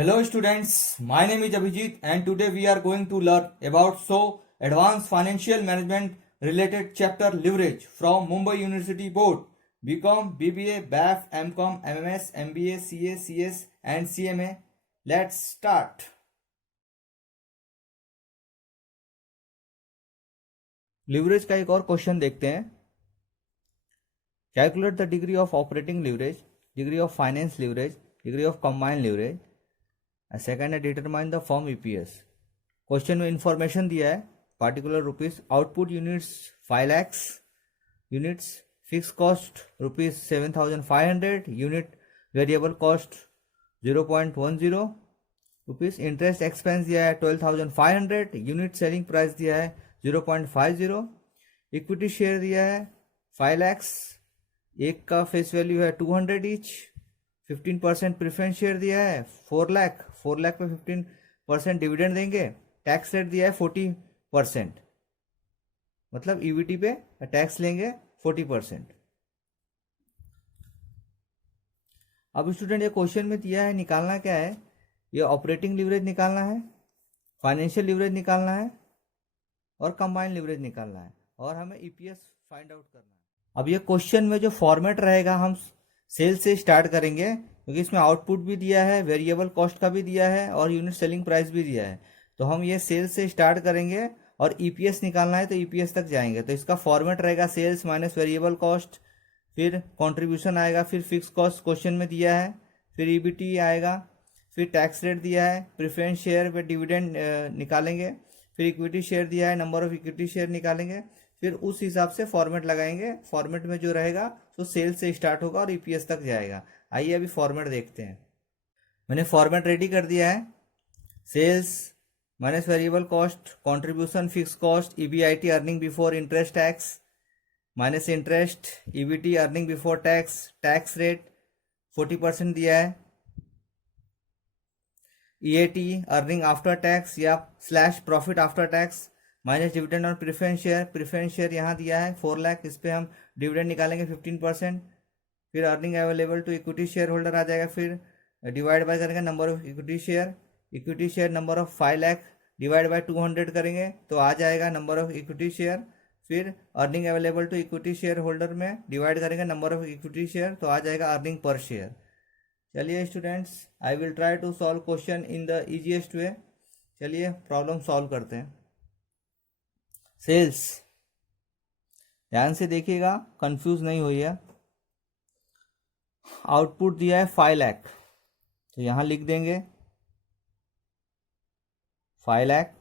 Hello students, my name is Abhijit and today we are going to learn about advanced financial management related chapter leverage from Mumbai University Board, BCom, BBA, BAF, MCom, MMS, MBA, CA, CS and CMA. Let's start. Leverage का एक और question देखते हैं. Calculate the degree of operating leverage, degree of finance leverage, degree of combined leverage. Second है determine the firm EPS. Question में information दिया है. Particular rupees output units 5 lakhs units, fix cost rupees 7,500 unit, variable cost 0.10 rupees, interest expense दिया है 12,500 unit, selling price दिया है 0.50, equity share दिया है 5 lakhs, एक का फेस वैल्यू है 200 ईच, 15% प्रेफरेंस शेयर दिया है 4 लाख पे 15% डिविडेंड देंगे, टैक्स रेट दिया है 40%, मतलब ईवीटी पे टैक्स लेंगे 40%. अब स्टूडेंट ये क्वेश्चन में दिया है, निकालना क्या है. ये ऑपरेटिंग लीवरेज निकालना है, फाइनेंशियल लीवरेज निकालना है और कंबाइंड लीवरेज निकालना है, और हमें ईपीएस फाइंड आउट करना है. अब ये क्वेश्चन में जो फॉर्मेट रहेगा, हम सेल से स्टार्ट करेंगे क्योंकि इसमें आउटपुट भी दिया है, वेरिएबल कॉस्ट का भी दिया है और यूनिट सेलिंग प्राइस भी दिया है. तो हम ये सेल्स से स्टार्ट करेंगे और ईपीएस निकालना है तो ईपीएस तक जाएंगे. तो इसका फॉर्मेट रहेगा सेल्स माइनस वेरिएबल कॉस्ट, फिर कंट्रीब्यूशन आएगा, फिर फिक्स कॉस्ट क्वेश्चन में दिया है, फिर ईबीटी आएगा, फिर टैक्स रेट दिया है, प्रेफरेंस शेयर पे डिविडेंड निकालेंगे, फिर इक्विटी शेयर दिया है, नंबर ऑफ इक्विटी शेयर निकालेंगे, फिर उस हिसाब से फॉर्मेट लगाएंगे. फॉर्मेट में जो रहेगा तो सेल्स से स्टार्ट होगा और ईपीएस तक जाएगा. आइए अभी फॉर्मेट देखते हैं. मैंने फॉर्मेट रेडी कर दिया है. Sales minus variable cost, contribution, fix cost, EBIT earning before interest tax minus interest, EBT earning before tax, tax rate 40% दिया है, ईएटी अर्निंग आफ्टर टैक्स या slash profit after tax, minus dividend और preference share यहाँ दिया है 4 लाख, इस पर हम डिविडेंड निकालेंगे 15%, फिर earning available to equity share holder आ जाएगा, फिर डिवाइड बाय करेंगे number of equity share number of 5 lakh divide by 200 करेंगे तो आ जाएगा नंबर ऑफ इक्विटी शेयर, फिर earning available to equity share holder में डिवाइड करेंगे नंबर ऑफ इक्विटी शेयर तो आ जाएगा अर्निंग पर शेयर. चलिए students, I will try to solve question in the easiest way. चलिए प्रॉब्लम सॉल्व करते हैं. सेल्स, ध्यान से देखिएगा, कंफ्यूज नहीं होइए. आउटपुट दिया है 5 लाख, तो यहां लिख देंगे 5 lakh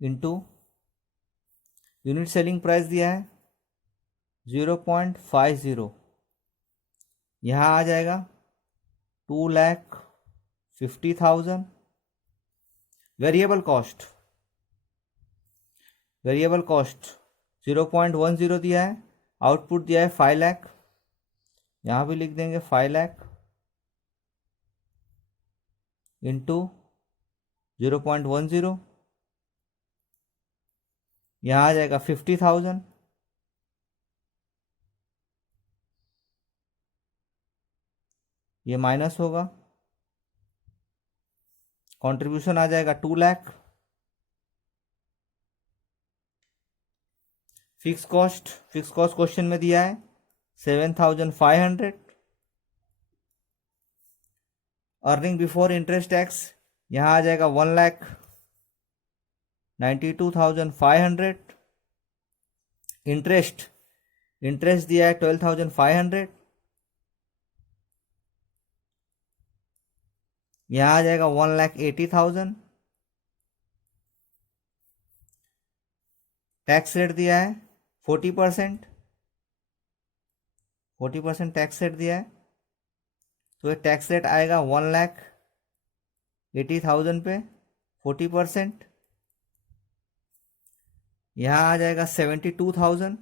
into unit selling price दिया है 0.50, यहां आ जाएगा 2,50,000. वेरिएबल कॉस्ट 0.10 दिया है, आउटपुट दिया है 5 लाख, यहाँ भी लिख देंगे 5 लाख इंटू 0.10, यहाँ आ जाएगा 50,000, ये माइनस होगा, कंट्रीब्यूशन आ जाएगा 2 लाख, फिक्स कॉस्ट क्वेश्चन में दिया है 7,500, अर्निंग बिफोर इंटरेस्ट टैक्स यहां आ जाएगा 1,92,500, इंटरेस्ट दिया है 12,500, यहां आ जाएगा 1,80,000, टैक्स रेट दिया है 40% टैक्स रेट दिया है, तो ये टैक्स रेट आएगा 1,80,000 पे 40%, यहाँ आ जाएगा 72,000,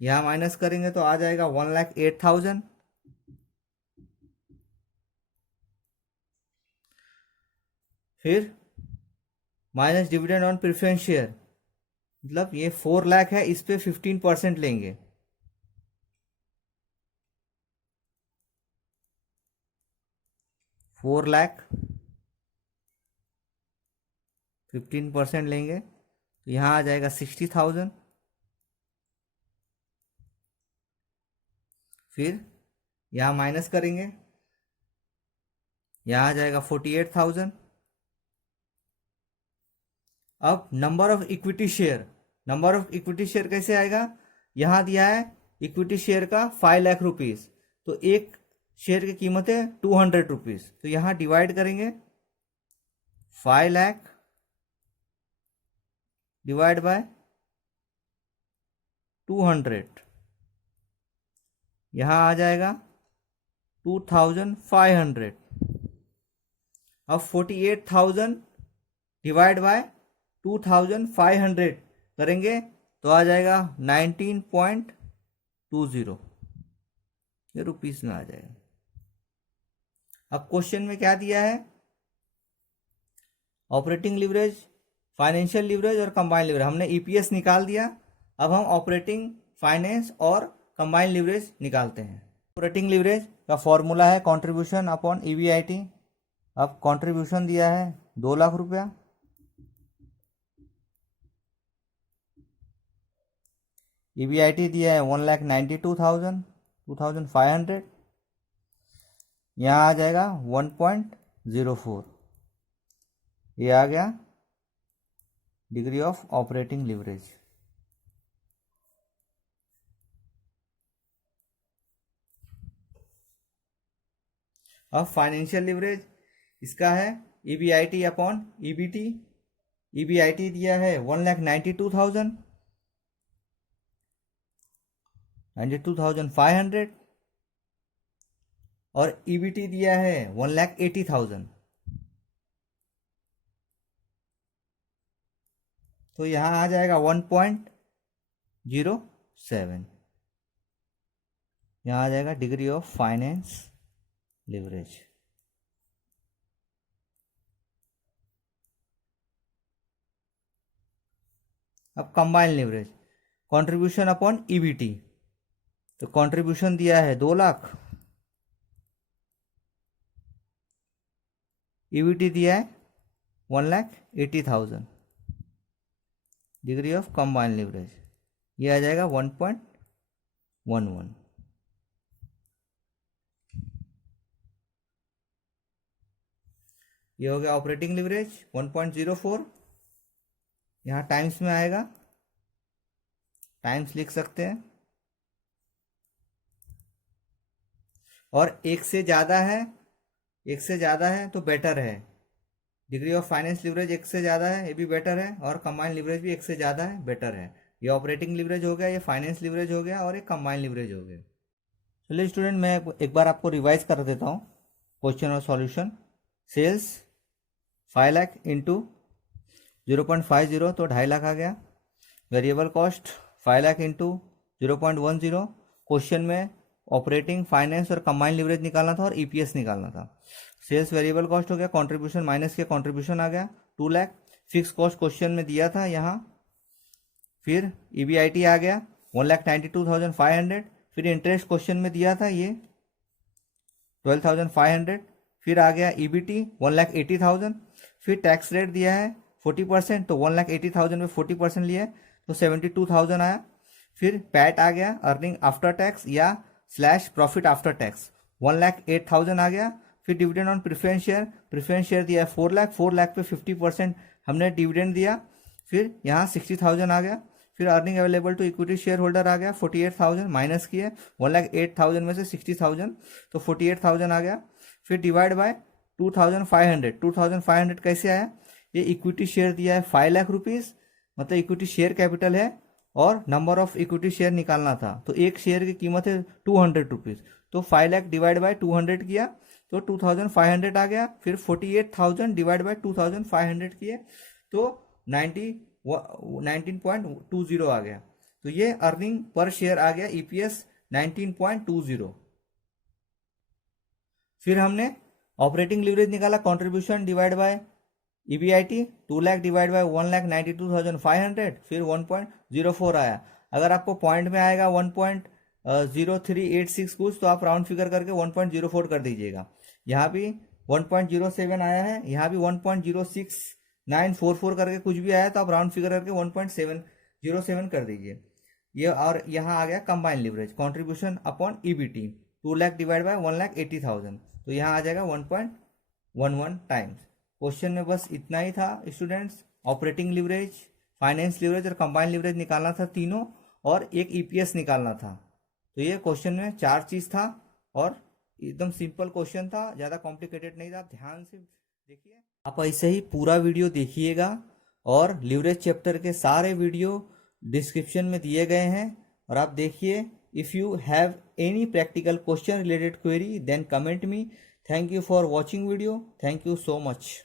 यहाँ माइनस करेंगे तो आ जाएगा 1,08,000, फिर minus dividend on preference share, मतलब ये 4 लाख है, इस पे 15% लेंगे 4,00,000, 15% लेंगे तो यहाँ आ जाएगा 60,000। फिर यहाँ माइनस करेंगे, यहाँ आ जाएगा 48,000। अब number of equity share, number of equity share कैसे आएगा, यहाँ दिया है इक्विटी शेयर का 5,00,000 रुपीज, तो एक शेयर की कीमत है 200 रुपीज, तो यहाँ डिवाइड करेंगे 5,00,000 डिवाइड बाय 200, यहाँ आ जाएगा 2,500। अब 48,000 डिवाइड बाय 2,500 करेंगे तो आ जाएगा 19.20, ये रुपीस में आ जाएगा। अब क्वेश्चन में क्या दिया है, ऑपरेटिंग लीवरेज, फाइनेंशियल लीवरेज और कंबाइंड लीवरेज। हमने ईपीएस निकाल दिया, अब हम ऑपरेटिंग, फाइनेंस और कंबाइंड लीवरेज निकालते हैं। ऑपरेटिंग लीवरेज का फॉर्मूला है कंट्रीब्यूशन अपॉन ईबीआईटी। अब कंट्रीब्यूशन दिया है 2,00,000 रुपया, ईबीआईटी दिया है 1,92,000, 2,500, यहाँ आ जाएगा 1.04, ये आ गया डिग्री ऑफ ऑपरेटिंग लीवरेज। अब फाइनेंशियल लीवरेज, इसका है ईबीआईटी अपॉन ईबीटी। ईबीआईटी दिया है 1,92,000, 92,500 और ईबीटी दिया है 1,80,000, तो यहां आ जाएगा 1.07, यहां आ जाएगा डिग्री ऑफ फाइनेंस लीवरेज। अब combined leverage, contribution upon EBT, तो कंट्रीब्यूशन दिया है 2,00,000, ईबीटी दिया है 1,80,000, डिग्री ऑफ कंबाइंड लीवरेज ये आ जाएगा 1.11। ये हो गया ऑपरेटिंग लीवरेज 1.04, यहाँ टाइम्स में आएगा, टाइम्स लिख सकते हैं, और एक से ज़्यादा है, एक से ज़्यादा है तो बेटर है। डिग्री ऑफ फाइनेंस लीवरेज एक से ज़्यादा है, ये भी बेटर है, और कंबाइंड लीवरेज भी एक से ज़्यादा है, बेटर है। ये ऑपरेटिंग लीवरेज हो गया, ये फाइनेंस लीवरेज हो गया, और एक कंबाइंड लीवरेज हो गया। चलिए स्टूडेंट, मैं एक बार आपको रिवाइज कर देता हूँ क्वेश्चन और सॉल्यूशन। सेल्स 5,00,000 इंटू 0.50 तो 2.5 लाख आ गया। वेरिएबल कॉस्ट 5,00,000 इंटू 0.10, क्वेश्चन में ऑपरेटिंग, फाइनेंस और कंबाइंड लीवरेज निकालना था और ईपीएस निकालना था। सेल्स वेरिएबल कॉस्ट हो गया, कंट्रीब्यूशन माइनस के कंट्रीब्यूशन आ गया 2,00,000, फिक्स कॉस्ट क्वेश्चन में दिया था यहाँ, फिर ईबीआईटी आ गया 1,92,500, फिर इंटरेस्ट क्वेश्चन में दिया था ये 12,500, फिर आ गया ईबीटी 1,80,000, फिर टैक्स रेट दिया है 40%, तो 1,80,000 में 40% लिया है तो 72,000 आया। फिर पैट आ गया, अर्निंग आफ्टर टैक्स या स्लैश प्रॉफिट आफ्टर टैक्स, 1,08,000 आ गया। फिर dividend on preference share, preference share दिया है 4,00,000, 4,00,000 पे 50% हमने डिविडेंड दिया, फिर यहाँ 60,000 आ गया। फिर earning available to equity share holder आ गया 48,000, माइनस किए 1,08,000 में से 60,000 तो 48,000 आ गया। फिर डिवाइड बाय 2,500, 2,500 कैसे आया, ये इक्विटी शेयर दिया है 5,00,000 रुपीज़, मतलब इक्विटी शेयर कैपिटल है और नंबर ऑफ इक्विटी शेयर निकालना था, तो एक शेयर की कीमत है 200 रुपीज़, तो 5,00,000 डिवाइड बाय 200 किया तो 2,500 आ गया। फिर 48,000 डिवाइड बाय 2,500 किए तो 19.20 आ गया, तो ये अर्निंग पर शेयर आ गया ईपीएस 19.20। फिर हमने ऑपरेटिंग लीवरेज निकाला, contribution divide by EBIT 2,00,000 divide by 1,92,500, फिर 1.04 आया। अगर आपको पॉइंट में आएगा 1.0386 कुछ, तो आप राउंड फिगर करके 1.04 कर दीजिएगा। यहाँ भी 1.07 आया है, यहाँ भी 1.06944 करके कुछ भी आया तो आप राउंड फिगर करके 1.707 कर दीजिए ये। और यहाँ आ गया combine leverage contribution upon EBT 2 lakh divide bye 1,80,000, तो यहाँ आ जाएगा 1.11 टाइम्स। क्वेश्चन में बस इतना ही था students, operating leverage, finance leverage और कंबाइन लिवरेज निकालना था तीनों, और एक ईपीएस निकालना था। तो ये क्वेश्चन में 4 चीज था और एकदम सिंपल क्वेश्चन था, ज़्यादा कॉम्प्लिकेटेड नहीं था। ध्यान से देखिए, आप ऐसे ही पूरा वीडियो देखिएगा और लिवरेज चैप्टर के सारे वीडियो डिस्क्रिप्शन में दिए गए हैं और आप देखिए। If you have any practical question related query then comment me. Thank you for watching video, thank you so much.